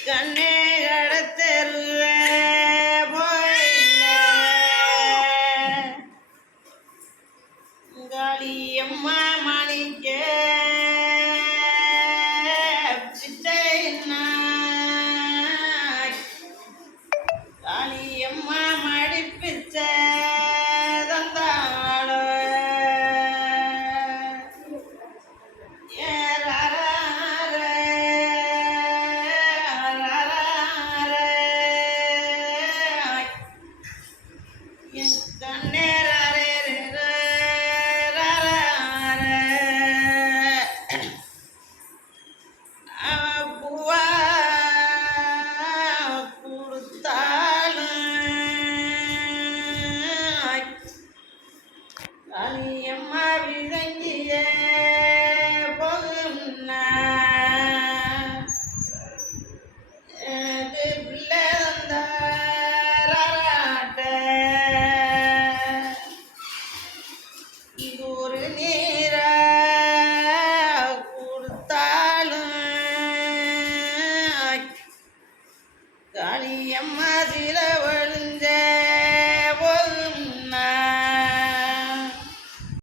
கண்ணே கடத்தல்ல Kaliyamma மணிக்க சிட்டை ra ra ಅಮ್ಮ